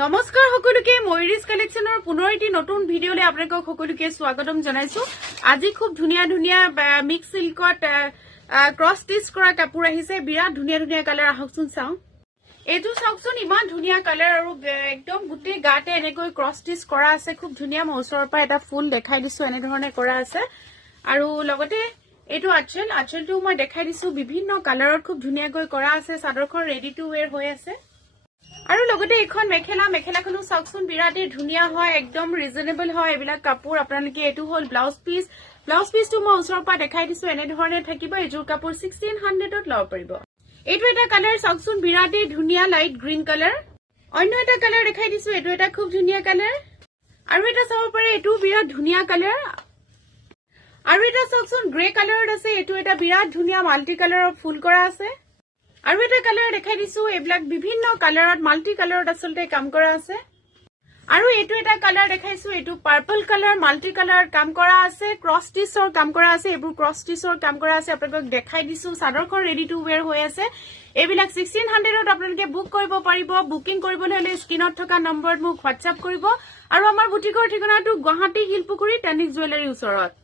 নমস্কাৰ সকলোকে ময়ূৰীজ কালেকশনৰ পুনৰ এটি নতুন ভিডিঅ'লৈ আপোনালোকক সকলোকে স্বাগতম জনাইছো। আজি খুব ধুনীয়া ধুনীয়া মিক্স সিল্কত ক্ৰস ষ্টিচ কৰা কাপোৰ আহিছে। বিৰাট ধুনীয়া ধুনীয়া কালাৰ আহকচোন চাওঁ। এইটো চাওকচোন ইমান ধুনীয়া কালাৰ আৰু একদম গোটেই গাতে এনেকৈ ক্ৰস ষ্টিচ কৰা আছে। খুব ধুনীয়া মই ওচৰৰ পৰা এটা ফুল দেখাই দিছো এনে ধৰণে কৰা আছে। আৰু লগতে এইটো আঁচলটো মই দেখাই দিছো বিভিন্ন কালাৰত খুব ধুনীয়াকৈ কৰা আছে। চাদৰখন ৰেডি টু ওৱেৰ হৈ আছে। আৰু লগতে এখন মেখেলাখনো চাওকচোন বিৰাটেই ধুনীয়া হয়, একদম ৰিজনেবল হয় এইবিলাক কাপোৰ। আপোনালোকে এইটো হল ব্লাউজ পিচটো মই ওচৰৰ পৰা দেখাই দিছো এনে ধৰণে থাকিব। এইযোৰ কাপোৰ 1600ত ল'ব পাৰিব। এইটো এটা কালাৰ চাওকচোন বিৰাটেই ধুনীয়া লাইট গ্ৰীণ কালাৰ। অন্য এটা কালাৰ দেখাই দিছো, এইটো এটা খুব ধুনীয়া কালাৰ। আৰু এটা চাব পাৰে, এইটো বিৰাট ধুনীয়া কালাৰ। আৰু এটা চাওকচোন গ্ৰে কালাৰত আছে, এইটো এটা বিৰাট ধুনীয়া মাল্টি কালাৰৰ ফুল কৰা আছে। আৰু এটা কালাৰ দেখাই দিছো, এইবিলাক বিভিন্ন কালাৰত মাল্টি কালাৰত আচলতে কাম কৰা আছে। আৰু এইটো এটা কালাৰ দেখাইছো, এইটো পাৰ্পল কালাৰ মাল্টি কালাৰত কাম কৰা আছে, ক্ৰস ষ্টিচৰ কাম কৰা আছে। এইবোৰ ক্ৰস ষ্টিচৰ কাম কৰা আছে আপোনালোকক দেখাই দিছো। চাদৰখন ৰেডি টু ওৱেৰ হৈ আছে। এইবিলাক 1600ত আপোনালোকে বুক কৰিব পাৰিব। বুকিং কৰিবলৈ হলে স্ক্ৰীনত থকা নম্বৰত মোক হোৱাটছআপ কৰিব। আৰু আমাৰ বুটিকৰ ঠিকনাটো গুৱাহাটী শিলপুখুৰী টেনিক জুৱেলাৰীৰ ওচৰত।